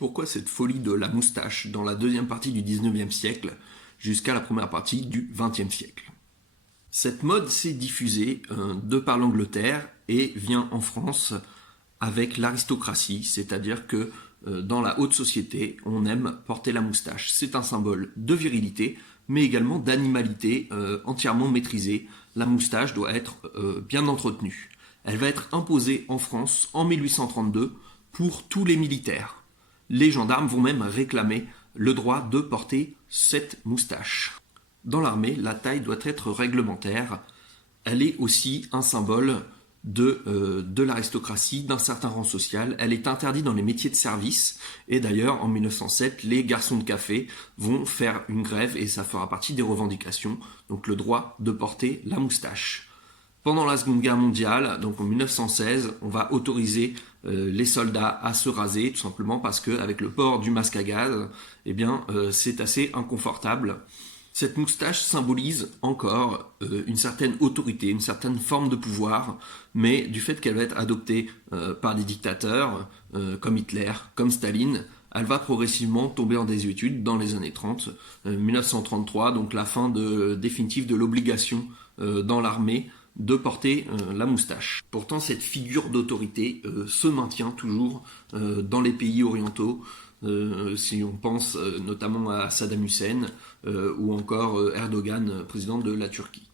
Pourquoi cette folie de la moustache dans la deuxième partie du 19e siècle jusqu'à la première partie du 20e siècle? Cette mode s'est diffusée de par l'Angleterre et vient en France avec l'aristocratie, c'est-à-dire que dans la haute société, on aime porter la moustache. C'est un symbole de virilité, mais également d'animalité entièrement maîtrisée. La moustache doit être bien entretenue. Elle va être imposée en France en 1832 pour tous les militaires. Les gendarmes vont même réclamer le droit de porter cette moustache. Dans l'armée, la taille doit être réglementaire. Elle est aussi un symbole de l'aristocratie, d'un certain rang social. Elle est interdite dans les métiers de service. Et d'ailleurs, en 1907, les garçons de café vont faire une grève et ça fera partie des revendications. Donc le droit de porter la moustache. Pendant la Seconde Guerre mondiale, donc en 1916, on va autoriser les soldats à se raser, tout simplement parce qu'avec le port du masque à gaz, c'est assez inconfortable. Cette moustache symbolise encore une certaine autorité, une certaine forme de pouvoir, mais du fait qu'elle va être adoptée par des dictateurs comme Hitler, comme Staline, elle va progressivement tomber en désuétude dans les années 30, 1933, donc la fin définitive de l'obligation dans l'armée de porter la moustache. Pourtant, cette figure d'autorité se maintient toujours dans les pays orientaux, si on pense notamment à Saddam Hussein ou encore Erdogan, président de la Turquie.